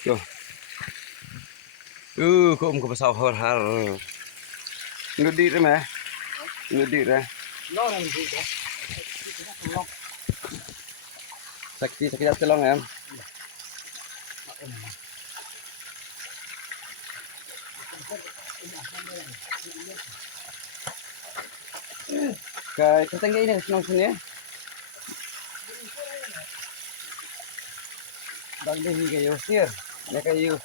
Tuh. Kok ke pasal har. Ngudi re mah. Ngudi re. Sakit sakit telong em. Cái tengah ini senang sini ya. Bang deh kayak iewsier, ya kayak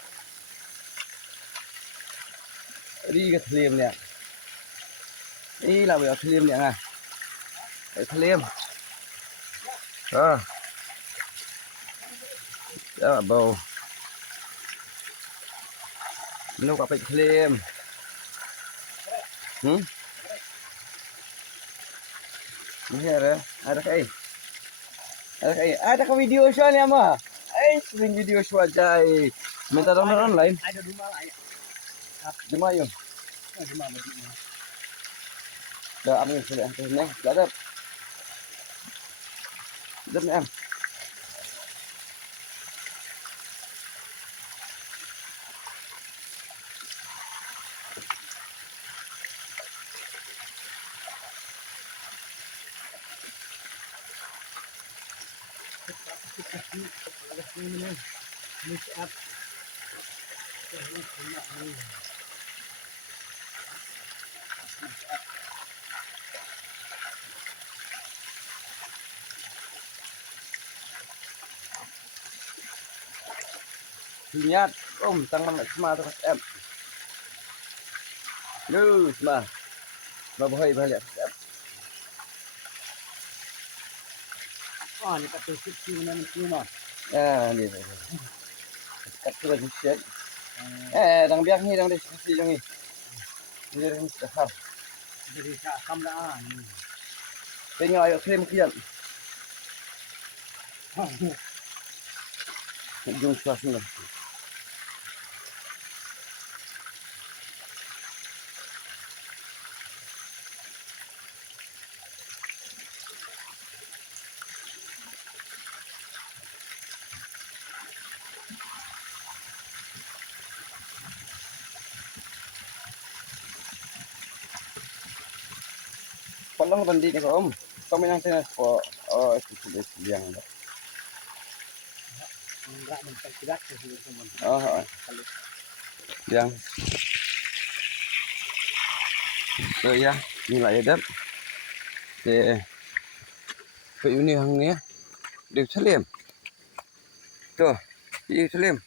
đi cái thliem nè, ý là bây giờ thliem nè, cái thliem, đó là bầu, nấu cà phê thliem, ini ada ada video show ni ama, sering video show aja, minta download online, Ada rumah lah ya. cuma yun, Rumah Madinah. dah ambil sudah, nih, dah, nih em. Lihat, tangan semua terus em. Semua. Baboy balik em. Oh, ni kat tu sikit mana cuma. Ni. Kat tu lagi set. Dang biak ni dang dikasih yang ni. Ni dah sudah hal. Jadi tak kamlaan. Tengok ayo thliem kian. Jom suasana. Palang bandi ni kau kami yang tengah itu sudah siang dah. Enggak mentok tidak sih teman. Yang tu ya, nilai dah. Cái ini hangne, được thliem. Tuh, ini thliem.